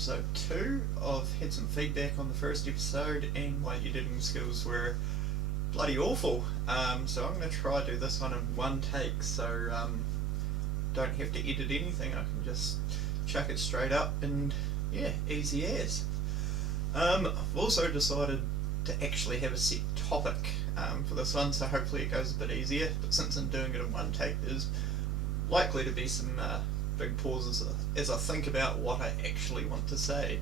episode 2. I've had some feedback on the first episode, and my editing skills were bloody awful. So I'm going to try to do this one in one take, so don't have to edit anything. I can just chuck it straight up, and yeah, easy as. I've also decided to actually have a set topic for this one, so hopefully it goes a bit easier. But since I'm doing it in one take, there's likely to be some big pauses as I think about what I actually want to say.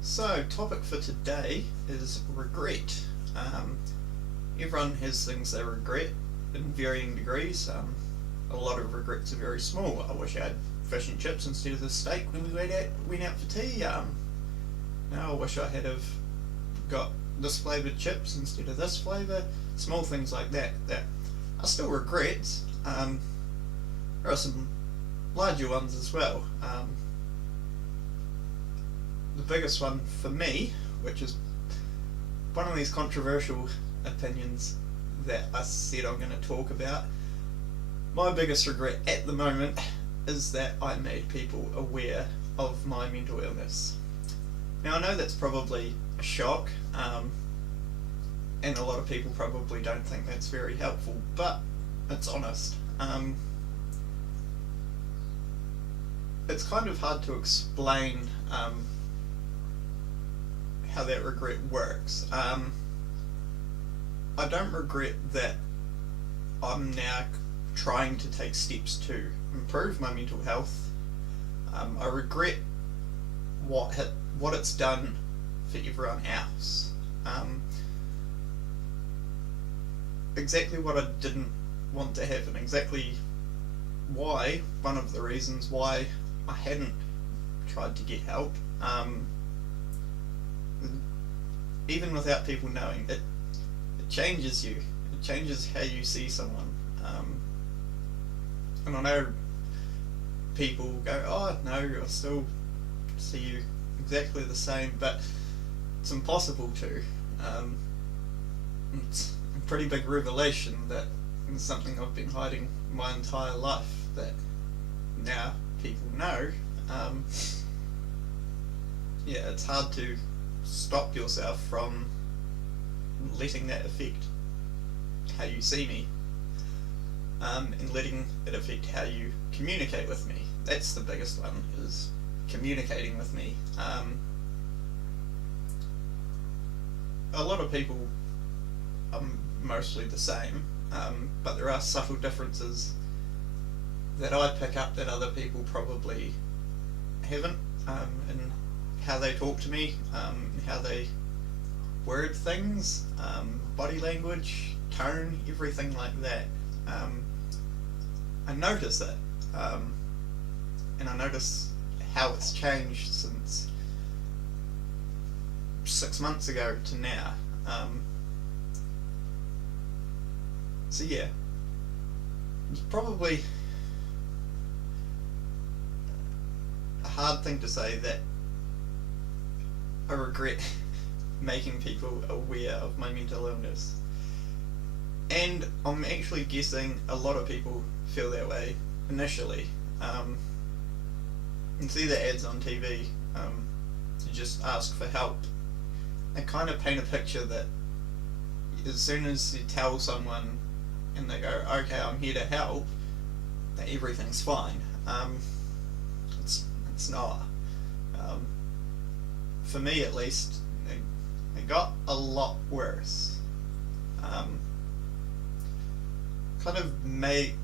So, topic for today is regret. Everyone has things they regret in varying degrees. A lot of regrets are very small. I wish I had fish and chips instead of the steak when we went out for tea. Now I wish I had have got this flavoured chips instead of this flavour. Small things like that are still regrets. There are some larger ones as well. The biggest one for me, which is one of these controversial opinions that I said I'm going to talk about, my biggest regret at the moment is that I made people aware of my mental illness. Now I know that's probably a shock, and a lot of people probably don't think that's very helpful, but it's honest. It's kind of hard to explain how that regret works. I don't regret that I'm now trying to take steps to improve my mental health. I regret what it's done for everyone else. Exactly what I didn't want to happen, exactly why, one of the reasons why I hadn't tried to get help, even without people knowing, it changes you. It changes how you see someone. And I know people go, oh no, I still see you exactly the same, but it's impossible to. It's a pretty big revelation that it's something I've been hiding my entire life, that now people know. Yeah, it's hard to stop yourself from letting that affect how you see me, and letting it affect how you communicate with me. That's the biggest one, is communicating with me. A lot of people are mostly the same, but there are subtle differences that I pick up that other people probably haven't, in how they talk to me, how they word things, body language, tone, everything like that. I notice that, and I notice how it's changed since 6 months ago to now. So yeah, it's probably a hard thing to say that I regret making people aware of my mental illness. And I'm actually guessing a lot of people feel that way initially. You see the ads on TV to just ask for help. They kind of paint a picture that as soon as you tell someone and they go, okay, I'm here to help, that everything's fine. It's not. For me at least, it got a lot worse. Kind of made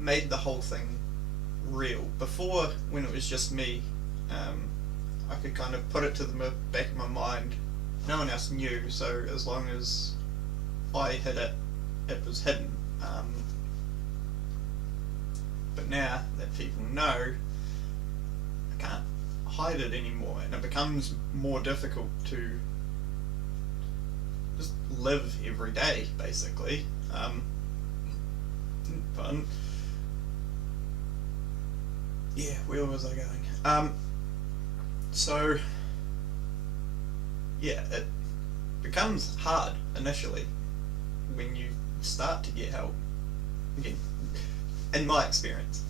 the whole thing real. Before, when it was just me, I could kind of put it to the back of my mind. No one else knew, so as long as I hid it, it was hidden. But now that people know, I can't hide it anymore, and it becomes more difficult to just live every day, basically. But yeah, where was I going? So yeah, it becomes hard initially when you start to get help. Again, in my experience,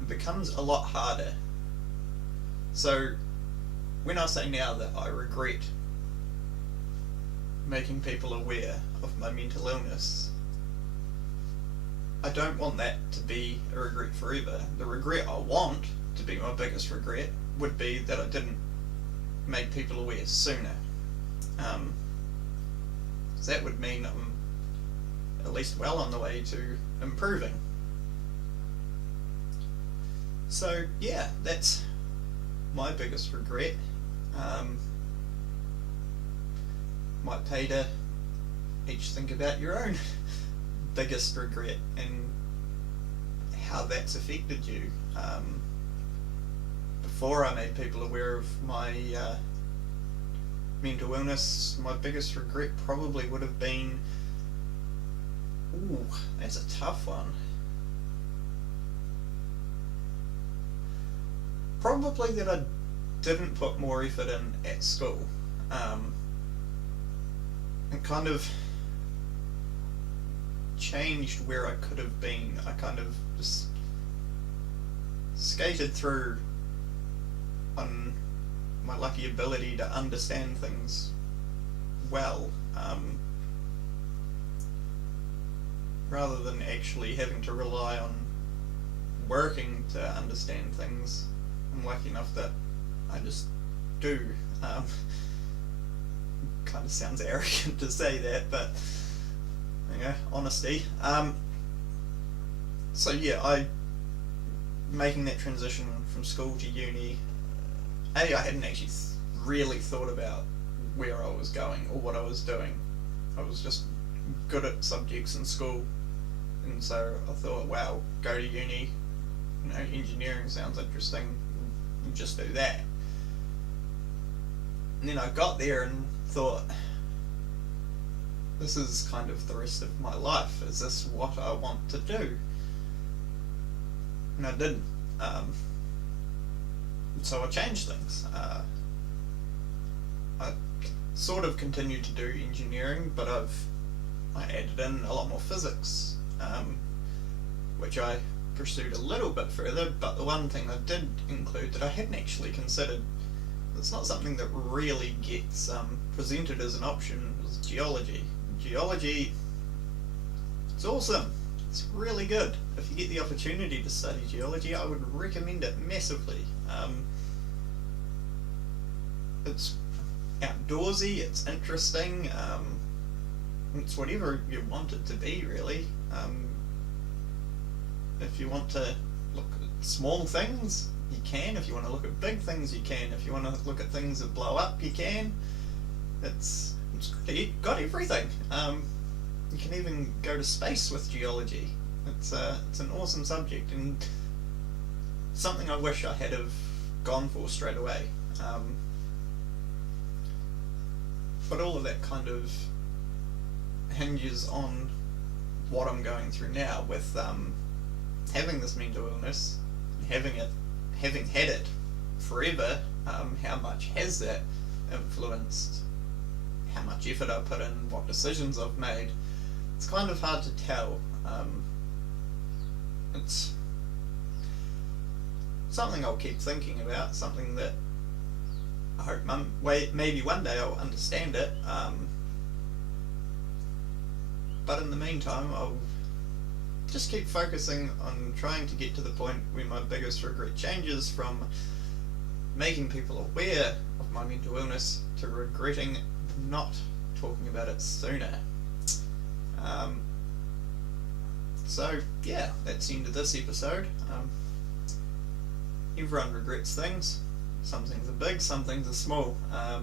it becomes a lot harder So when I say now that I regret making people aware of my mental illness, I don't want that to be a regret forever. The regret I want to be my biggest regret would be that I didn't make people aware sooner. So that would mean I'm at least well on the way to improving. So yeah, that's my biggest regret. Might pay to each think about your own biggest regret and how that's affected you. Before I made people aware of my mental illness, my biggest regret probably would have been, ooh, that's a tough one. Probably that I didn't put more effort in at school. It kind of changed where I could have been. I kind of just skated through on my lucky ability to understand things well, rather than actually having to rely on working to understand things. I'm lucky enough that I just do. Kind of sounds arrogant to say that, but honesty. So yeah, making that transition from school to uni, I hadn't actually really thought about where I was going or what I was doing. I was just good at subjects in school, and so I thought, wow, go to uni, engineering sounds interesting, and just do that. And then I got there and thought, this is kind of the rest of my life. Is this what I want to do? And I didn't. So I changed things. I sort of continued to do engineering, but I added in a lot more physics, which I pursued a little bit further. But the one thing I did include that I hadn't actually considered, it's not something that really gets presented as an option, was geology. Geology, it's awesome. It's really good. If you get the opportunity to study geology, I would recommend it massively. It's outdoorsy, it's interesting, it's whatever you want it to be, really. If you want to look at small things, you can. If you want to look at big things, you can. If you want to look at things that blow up, you can. It's got everything. You can even go to space with geology. It's an awesome subject, and something I wish I had have gone for straight away. But all of that kind of hinges on what I'm going through now with having this mental illness, having had it forever. How much has that influenced how much effort I put in, what decisions I've made? It's kind of hard to tell. It's something I'll keep thinking about, something that I hope maybe one day I'll understand it. But in the meantime, I'll just keep focusing on trying to get to the point where my biggest regret changes from making people aware of my mental illness to regretting not talking about it sooner. So yeah, that's the end of this episode. Everyone regrets things. Some things are big, some things are small. I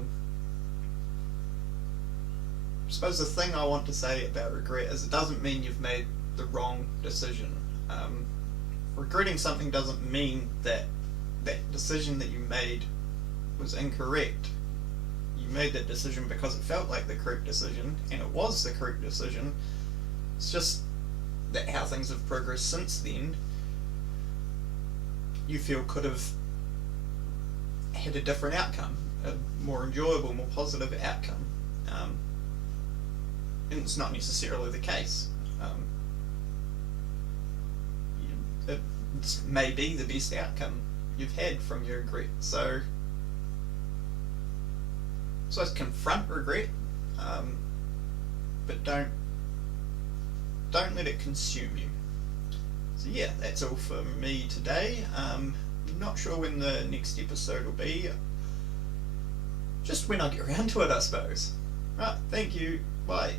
suppose the thing I want to say about regret is it doesn't mean you've made the wrong decision. Regretting something doesn't mean that that decision that you made was incorrect. You made that decision because it felt like the correct decision, and it was the correct decision. It's just that how things have progressed since then, you feel could have had a different outcome, a more enjoyable, more positive outcome. And it's not necessarily the case. It may be the best outcome you've had from your regret. So let's confront regret, but don't let it consume you. So yeah, that's all for me today. Not sure when the next episode will be. Just when I get around to it, I suppose. Right, thank you. Bye.